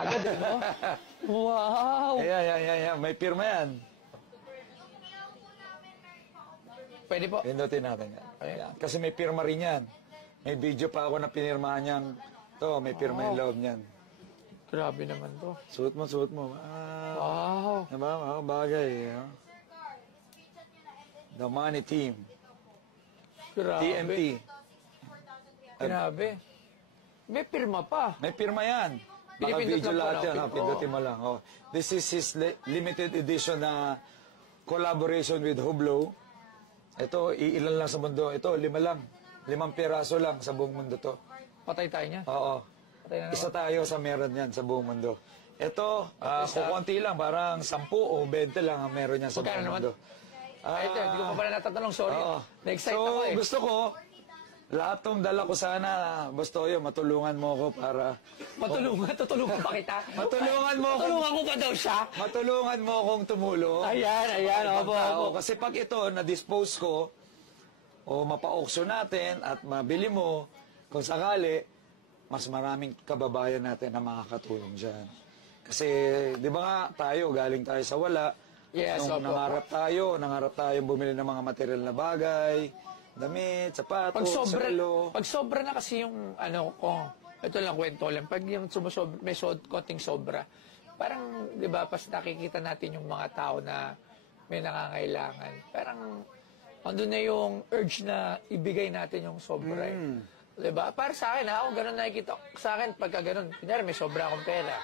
Agad, no? Wow! Ayan. May pirma yan. Pwede po. Pindutin natin yan. Ayan. Kasi may pirma rin yan. May video pa ako na pinirmahan niyan. Ito, may pirma yung loob niyan. Grabe naman to. Suot mo. Wow! Diba? Bagay. The Money Team. Grabe. TMT. Grabe. May pirma pa. May pirma yan. Pinipindot Naka-video lang po, lahat yan. no? Pindutin mo lang. This is his limited edition na collaboration with Hublot. Ito, ilan lang sa mundo. Ito, 5 lang. 5 piraso lang sa buong mundo to. Patay tayo niya. Oo. Patay na naman. Isa tayo sa meron yan sa buong mundo. Ito, kukunti lang. Parang 10 o 20 lang ang meron yan sa Magkano buong naman? mundo. Ito, hindi ko pa pala natatanong. Sorry. Na-excite So, ako eh. gusto ko, lahat ng dala ko sana, Bastoyo, matulungan mo ako para... Tutulungan pa kita. Matulungan mo ako. Tulungan ko pa daw siya. Matulungan mo akong tumulong. Ayan. Opo. Kasi pag ito, na-dispose ko, o mapa-auction natin, at mabili mo, kung sakali, mas maraming kababayan natin na makakatulong dyan. Kasi, di ba nga, galing tayo sa wala. Yes, Nung nangarap tayo bumili ng mga material na bagay, damit, sapatos, Pag sobra na kasi yung, ito lang, kwento lang. Pag yung may konting sobra, parang, di ba, pas nakikita natin yung mga tao na may nangangailangan, parang, andun na yung urge na ibigay natin yung sobra. Di ba? Para sa akin, ako ganun nakikita. Sa akin, pagka ganun, kunyari may sobra akong pera,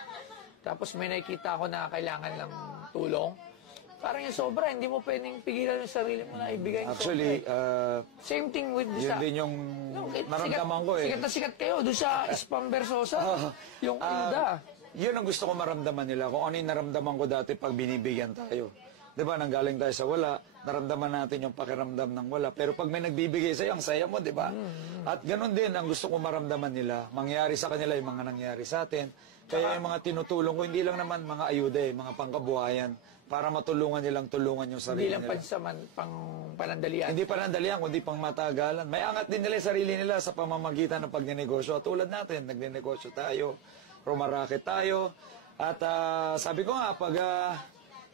tapos may nakikita ako na kailangan ng tulong, parang yung sobra, hindi mo pwedeng pigilan yung sarili mo na ibigay yung Actually, sobra. Same thing with yun din yung naramdaman ko eh. Sikat na sikat kayo doon sa Spam Versosa. Yung Inda. Yun ang gusto ko maramdaman nila. Kung ano yung naramdaman ko dati pag binibigyan tayo. Di ba, nanggaling tayo sa wala, naramdaman natin yung pakiramdam ng wala. Pero pag may nagbibigay sa'yo, ang saya mo, di ba? At ganun din ang gusto ko maramdaman nila. Mangyari sa kanila yung mga nangyari sa atin. Kaya yung mga tinutulong ko, hindi lang naman mga ayuda mga pangkabuhayan para matulungan nilang tulungan yung sarili nila. Hindi lang pang panandalian. Hindi panandalian, kundi pang matagalan. May angat din nila yung sarili nila sa pamamagitan ng pagnenegosyo. At tulad natin, nagnenegosyo tayo, rumaraket tayo. At sabi ko nga, pag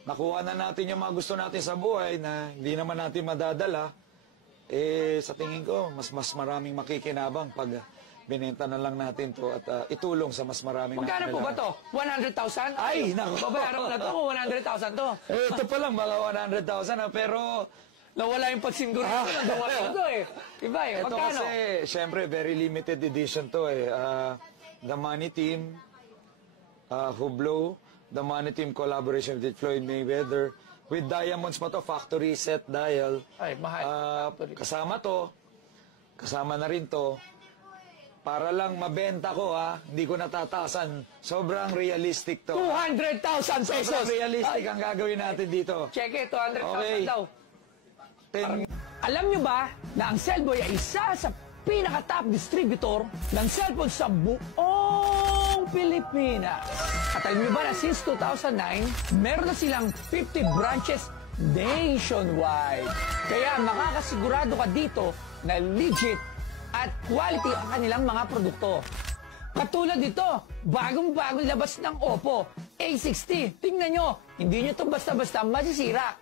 nakuha na natin yung mga gusto natin sa buhay na hindi naman natin madadala, sa tingin ko, mas maraming makikinabang pag binenta na lang natin to at itulong sa mas maraming Magkano po ba to? 100,000? Ay, naku. Babayaran ko na to kung 100,000 to. Ito pa lang, mga 100,000 pero... Nawala yung pagsingguro. Nawala ito eh. Iba eh. Ito Magkano? kasi, syempre, very limited edition to eh. The Money Team, Hublot, The Money Team collaboration with Floyd Mayweather. With diamonds pa to, factory set dial. Ay, mahal. Kasama to, kasama na rin to. Para lang mabenta ko hindi ko natataasan. Sobrang realistic to. 200,000 pesos! Sobrang realistic ang gagawin natin dito. Check it, 200,000 daw. Alam nyo ba na ang Cellboy ay isa sa pinaka-top distributor ng cellphone sa buong Pilipinas? At alam nyo ba na since 2009, meron na silang 50 branches nationwide. Kaya makakasigurado ka dito na legit at quality ang kanilang mga produkto. Katulad dito, bagong-bagong labas ng Oppo A60. Tingnan nyo, hindi nyo ito basta-basta masisira.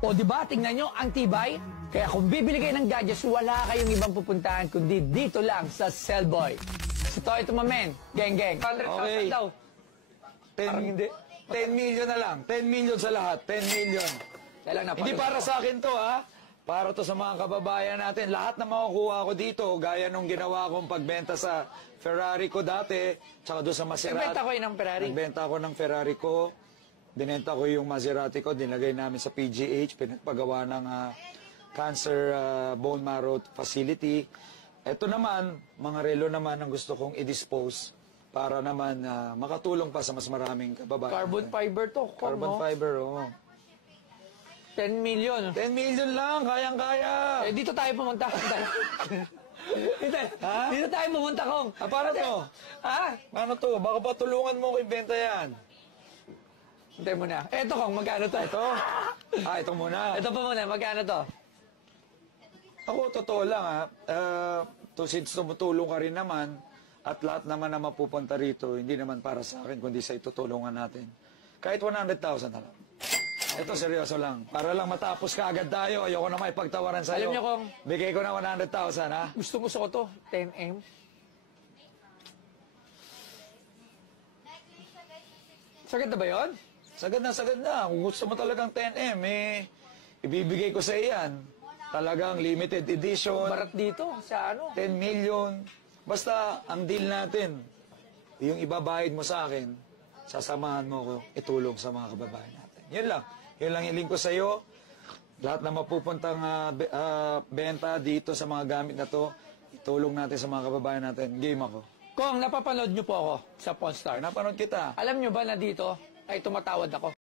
O diba, tingnan nyo, ang tibay. Kaya kung bibili kayo ng gadgets, wala kayong ibang pupuntahan kundi dito lang sa Cellboy. Si Toy Tumamen, geng-geng. 100,000 daw. 10 million na lang. 10 million sa lahat. 10 million. Hindi para sa akin to Para to sa mga kababayan natin. Lahat na makukuha ko dito, gaya nung ginawa kong pagbenta sa Ferrari ko dati, tsaka doon sa Maserati. Nagbenta ko ng Ferrari? Nagbenta ko ng Ferrari ko. Binenta ko yung Maserati ko, dinagay namin sa PGH, pinagpagawa ng cancer bone marrow facility. Ito naman, mga relo naman ang gusto kong i-dispose para naman makatulong pa sa mas maraming kababayan. Carbon fiber to. Carbon fiber, 10 million. 10 million lang, kayang-kaya. Dito tayo pumunta. Dito tayo pumunta, Kong. Paano to? Paano to? Baka pa tulungan mo ko ibenta yan. Hintay mo na. Eto, Kong, magkano to? Ito? Ito muna. Ito pa muna, magkano to? Ako, totoo lang since tumutulong ka rin naman, At lahat naman na mapupunta rito, hindi naman para sa akin, kundi sa itutulungan natin. Kahit 100,000 na lang. Ito, seryoso lang. Para lang matapos ka agad tayo, ayoko na may pagtawaran sa'yo. Alam niyo kung- Bigay ko na 100,000, ha? Gusto mo sa ko to, 10M. Sagad na ba yun? Sagad na. Kung gusto mo talagang 10M, ibibigay ko sa iyan. Talagang limited edition, Barat dito, sa ano? 10 million. Basta, ang deal natin, yung ibabayad mo sa akin, sasamahan mo ko itulong sa mga kababayan natin. Yun lang. Yun lang hiling ko sa iyo. Lahat na mapupuntang benta dito sa mga gamit na to, itulong natin sa mga kababayan natin. Game ako. Kung napapanood niyo po ako sa Pawn Star, Napanood kita. alam niyo ba na dito ay tumatawad ako?